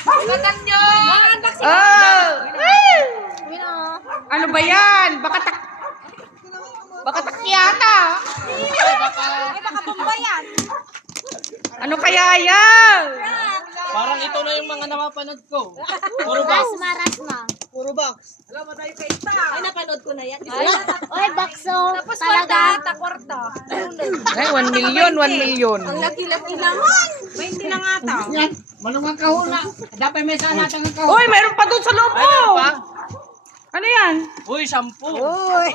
Bakat nyo! Oh! Ano ba yan? Baka takyata. Baka bomba yan. Ano kaya yan? Parang ito na yung mga napapanood ko. Puro box. Rasma. Puro box. Ay, napanood ko na yan. Oy, bakso. Tapos Talaga. kwarta. Ay, 1 million, 1 million. Ang laki-laki naman. 20 na nga ta. Yan. Manong ang kahula. Dapat may saan natin ang kahula. Uy, mayroon pa doon sa loob mo. Ano yan? Uy, shampoo. Uy.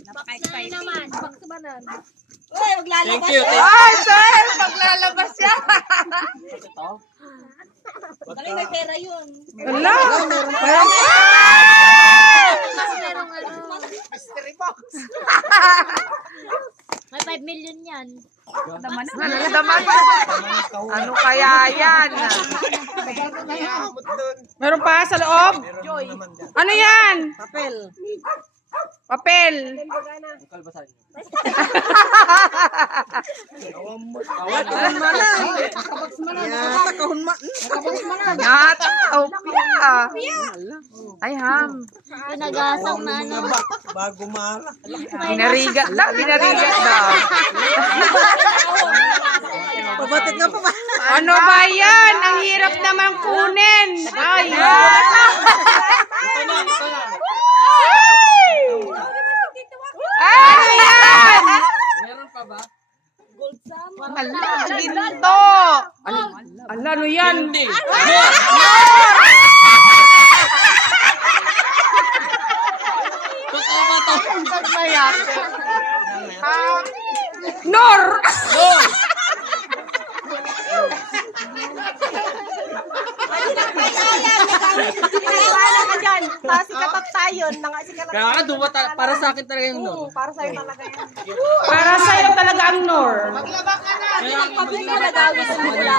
Napaka-exciting. Naman. Bakso banan. Uy, maglalabas. Thank you. Ay, sir, maglalabas yan. Ito. Dali, may pera yun. Wala. Meron pa. Mas merong ano. Mystery box. May 5 million yan. Nalalaman. Ano kaya yan? Meron pa sa loob? Ano yan? Papel. Papel. Kalbasan. Nata, opia. Ay, ham. Pinagasang na ano. Bago mala. Binarigat daw, binarigat daw. Pabatik nga pa ba? Ano ba yan? Ang hirap naman kunin. Ay, Ito na, ito na. ay, yan. Meron pa ba? Ala, ginto. Ala, ano yan? Hindi. Totoo ba to? Nor! Wala ka dyan. Pasikatat tayo. Nangasikatat. Kaya ka, para sa akin talaga yung no. Para sa'yo talaga yan. Para sa'yo talaga ang Nor. Kaya Pabili na nagawin sa mga